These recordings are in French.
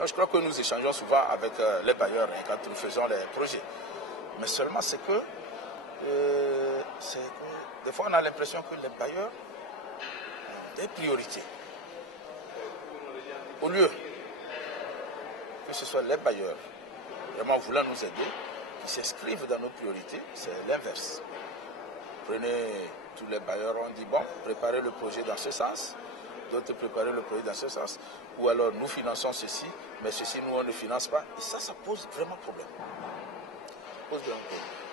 Donc, je crois que nous échangeons souvent avec les bailleurs hein, quand nous faisons les projets. Mais seulement c'est que des fois on a l'impression que les bailleurs ont des priorités. Au lieu que ce soit les bailleurs vraiment voulant nous aider, qui s'inscrivent dans nos priorités, c'est l'inverse. Prenez tous les bailleurs, on dit bon, préparez le projet dans ce sens, d'autres préparez le projet dans ce sens, ou alors nous finançons ceci, mais ceci nous on ne finance pas. Et ça pose vraiment problème.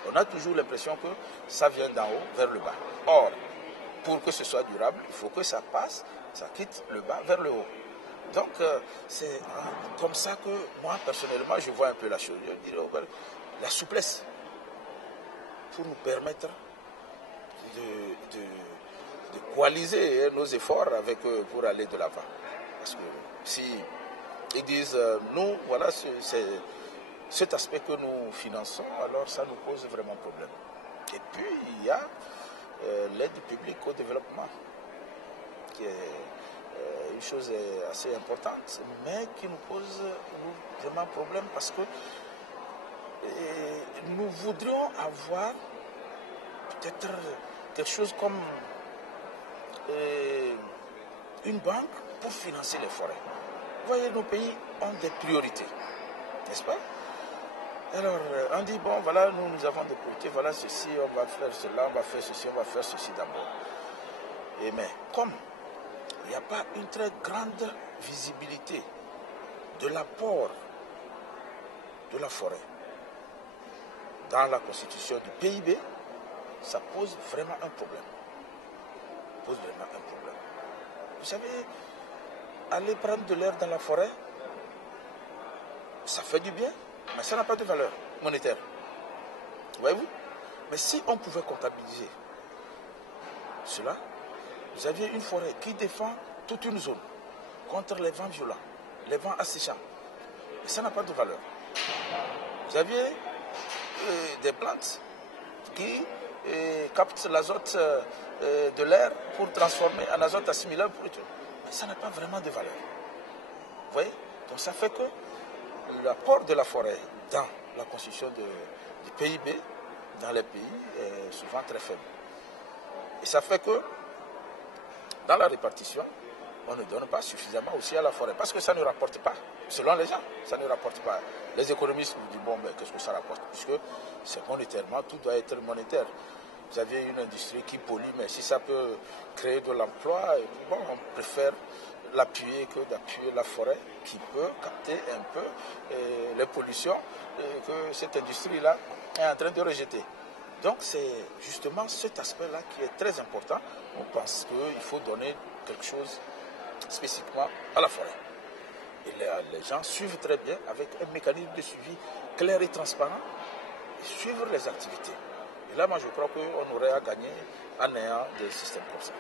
On a toujours l'impression que ça vient d'en haut vers le bas. Or, pour que ce soit durable, il faut que ça passe, ça quitte le bas vers le haut. Donc, c'est comme ça que moi, personnellement, je vois un peu la chose. Je dirais, la souplesse pour nous permettre de coaliser nos efforts avec eux pour aller de l'avant. Parce que si ils disent, nous, voilà, c'est cet aspect que nous finançons, alors ça nous pose vraiment problème. Et puis, il y a l'aide publique au développement, qui est une chose assez importante, mais qui nous pose vraiment problème parce que nous voudrions avoir peut-être quelque chose comme une banque pour financer les forêts. Vous voyez, nos pays ont des priorités, n'est-ce pas? Alors, on dit, bon, voilà, nous avons des priorités, voilà ceci, on va faire cela, on va faire ceci, on va faire ceci d'abord. Mais comme il n'y a pas une très grande visibilité de l'apport de la forêt dans la constitution du PIB, ça pose vraiment un problème. Vous savez, aller prendre de l'air dans la forêt, ça fait du bien, mais ça n'a pas de valeur monétaire. Voyez-vous? Mais si on pouvait comptabiliser cela, vous aviez une forêt qui défend toute une zone contre les vents violents, les vents asséchants. Et ça n'a pas de valeur. Vous aviez des plantes qui captent l'azote de l'air pour transformer en azote assimilable pour tout. Mais ça n'a pas vraiment de valeur. Vous voyez? Donc ça fait que l'apport de la forêt dans la constitution du PIB dans les pays est souvent très faible. Et ça fait que dans la répartition, on ne donne pas suffisamment aussi à la forêt. Parce que ça ne rapporte pas. Selon les gens, ça ne rapporte pas. Les économistes vous disent, bon, mais qu'est-ce que ça rapporte? Puisque c'est monétairement, tout doit être monétaire. Vous avez une industrie qui pollue, mais si ça peut créer de l'emploi, bon, on préfère l'appuyer que d'appuyer la forêt qui peut capter un peu les pollutions que cette industrie-là est en train de rejeter. Donc c'est justement cet aspect-là qui est très important. On pense qu'il faut donner quelque chose spécifiquement à la forêt. Et les gens suivent très bien avec un mécanisme de suivi clair et transparent et suivre les activités. Et là, moi, je crois qu'on aurait à gagner en ayant des systèmes comme ça.